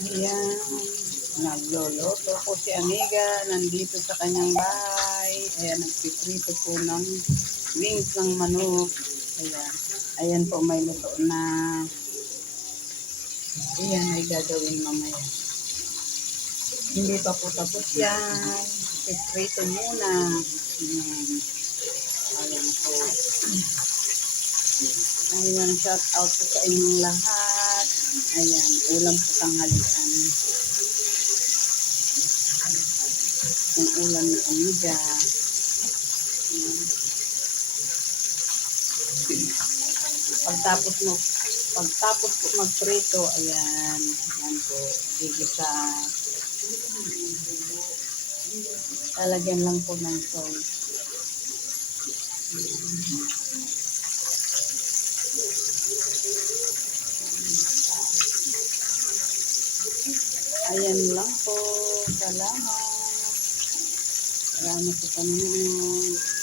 Ayan. Nagloloto po si Amiga. Nandito sa kanyang bahay. Ayan, nagpiprito po ng wings ng manok. Ayan. Ayan po may luto na. Ayan ay gagawin mamaya. Hindi pa po tapos yan. Piprito muna. Ayan. Ayan po. Ayan, shout out po sa inyong lahat. Ayan, ulam po tanghalian. Ang ulam ni Amiga. Pagtapos mo, pagtapos po magprito, ayan, ayan po, gigisa. Lalagyan lang po ng salt. Ayan lang po. Salamat. Salamat po Panginoon.